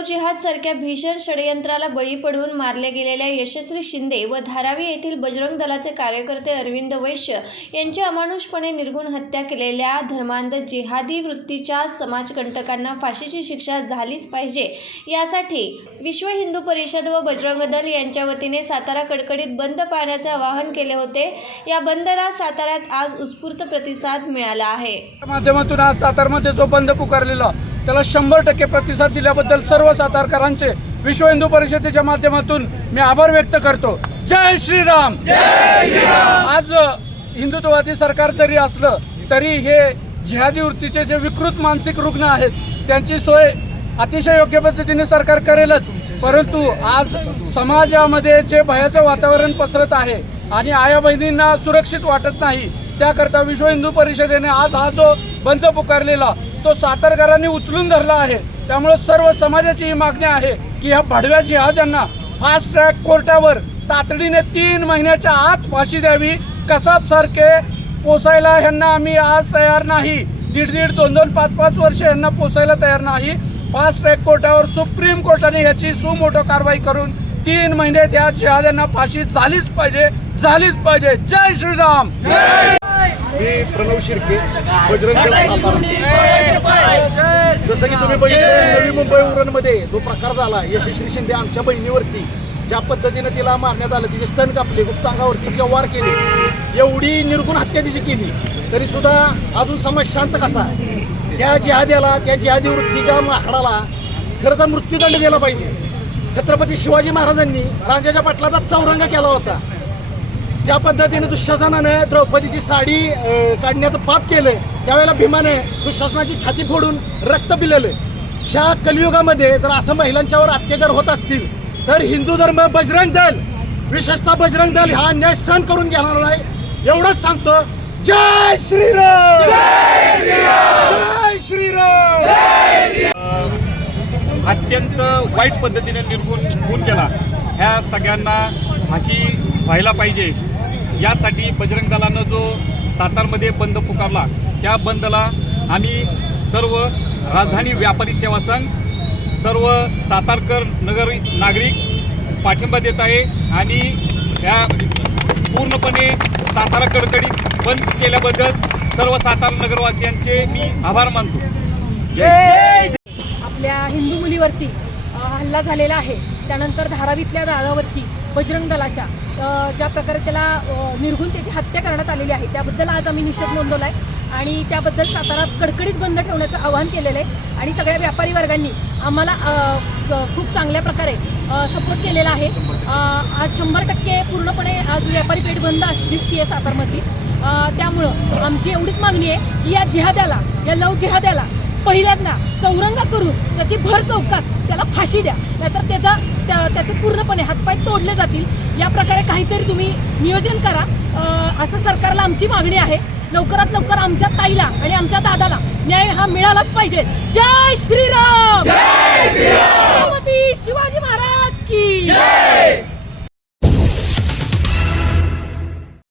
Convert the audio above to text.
लव जिहाद सारख्या भीषण षडयंत्राला बळी पडून मारले गेलेल्या यशस्वी शिंदे व धारावी येथील बजरंग दलाचे कार्यकर्ते अरविंद वैश्य यांची अमानुषपणे निर्गुण हत्या केलेल्या धर्मांध जिहादी वृत्तीच्या समाजकंटकांना फाशीची शिक्षा झालीच पाहिजे. यासाठी विश्व हिंदू परिषद व बजरंग दल यांच्या वतीने सातारा कडकडीत बंद पाळण्याचे आवाहन केले होते. या बंदला साताऱ्यात आज उत्स्फूर्त प्रतिसाद मिळाला आहे. माध्यमातून आज सातारमध्ये जो बंद पुकारलेला त्याला शंभर टक्के प्रतिसाद दिल्याबद्दल सर्व सातारकरांचे विश्व हिंदू परिषदेच्या माध्यमातून मी आभार व्यक्त करतो. जय श्रीराम! आज हिंदुत्ववादी सरकार जरी असलं तरी हे जिहादी वृत्तीचे जे विकृत मानसिक रुग्ण आहेत त्यांची सोय अतिशय योग्य पद्धतीने सरकार करेलच. परंतु आज समाजामध्ये जे भयाचं वातावरण पसरत आहे आणि आया बहिणींना सुरक्षित वाटत नाही त्याकरता विश्व हिंदू परिषदेने आज हा जो बंद पुकारलेला तो सातारकरांनी उचलून धरला आहे. त्यामुळे सर्व समाजाची ही मागणी आहे की ह्या भडव्या जिहाद्यांना फास्ट ट्रॅक कोर्टावर तातडीने तीन महिन्याच्या आत फाशी द्यावी. कसाब सारखे पोसायला ह्यांना आम्ही आज तयार नाही. दीड दीड दोन दोन पाच पाच वर्ष यांना पोसायला तयार नाही. फास्ट ट्रॅक कोर्टावर सुप्रीम कोर्टाने याची सुमोठो कारवाई करून तीन महिने त्या जिहाद्यांना फाशी झालीच पाहिजे झालीच पाहिजे. जय श्रीराम! मी प्रणव शिर्के बजरंग जसं की तुम्ही बघितलं नवी मुंबई उरणमध्ये जो प्रकार झाला यशस्वी शिंदे आमच्या बहिणीवरती ज्या पद्धतीनं तिला मारण्यात आलं तिचे स्तन कापले गुप्तांगावरती तिच्या वार केले एवढी निर्गुण हत्या तिची केली तरी सुद्धा अजून समाज शांत कसा आहे? त्या जिहाद्याला त्या जिहादी वृत्तीच्या माकडाला खरं तर मृत्यूदंड दिला पाहिजे. छत्रपती शिवाजी महाराजांनी राजाच्या पाटलाचा चौरंग केला होता. ज्या पद्धतीने दुःशासनानं द्रौपदीची साडी काढण्याचं पाप केलं त्यावेळेला भीमाने दुःशासनाची छाती फोडून रक्त पिलेलं ह्या कलियुगामध्ये जर असं महिलांच्यावर अत्याचार होत असतील तर हिंदू धर्म बजरंग दल विशेषतः बजरंग दल हा अन्याय सहन करून घेणार नाही. एवढंच सांगतो जय श्रीराम! जय श्रीराम! अत्यंत वाईट पद्धतीने निर्गुण खून केला. ह्या सगळ्यांना फाशी व्हायला पाहिजे. यासाठी बजरंग दलानं जो सातारमध्ये बंद पुकारला त्या बंदला आम्ही सर्व राजधानी व्यापारी सेवा संघ सर्व सातारकर नगर नागरिक पाठिंबा देत आहे आणि या पूर्णपणे सातारा कडकडीत बंद केल्याबद्दल सर्व सातारा नगरवासियांचे मी आभार मानतो. आपल्या हिंदू मुलीवरती हल्ला झालेला आहे. त्यानंतर धारावीतल्या दादावरती बजरंग दलाच्या ज्या प्रकारे त्याला अ, त्याची हत्या करण्यात आलेली आहे त्याबद्दल आज आम्ही निषेध नोंदवला आहे आणि त्याबद्दल सातारा कडकडीत बंद ठेवण्याचं आवाहन केलेलं आहे आणि सगळ्या व्यापारी वर्गांनी आम्हाला खूप चांगल्या प्रकारे सपोर्ट केलेला आहे. आज शंभर टक्के पूर्णपणे आज व्यापारी पेठ बंद दिसतीये सातारमधली. त्यामुळं आमची एवढीच मागणी आहे की या जिहाद्याला या लव जिहाद्याला पहिल्यांदा चौरंगा करून त्याची भर चौकात त्याला फाशी द्या. नाहीतर त्याचा त्या त्याचे पूर्णपणे हातपाय तोडले जातील. या प्रकारे काहीतरी तुम्ही नियोजन करा. असं सरकारला आमची मागणी आहे. लवकरात लवकर आमच्या ताईला आणि आमच्या दादाला न्याय हा मिळालाच पाहिजे. जय श्रीराम!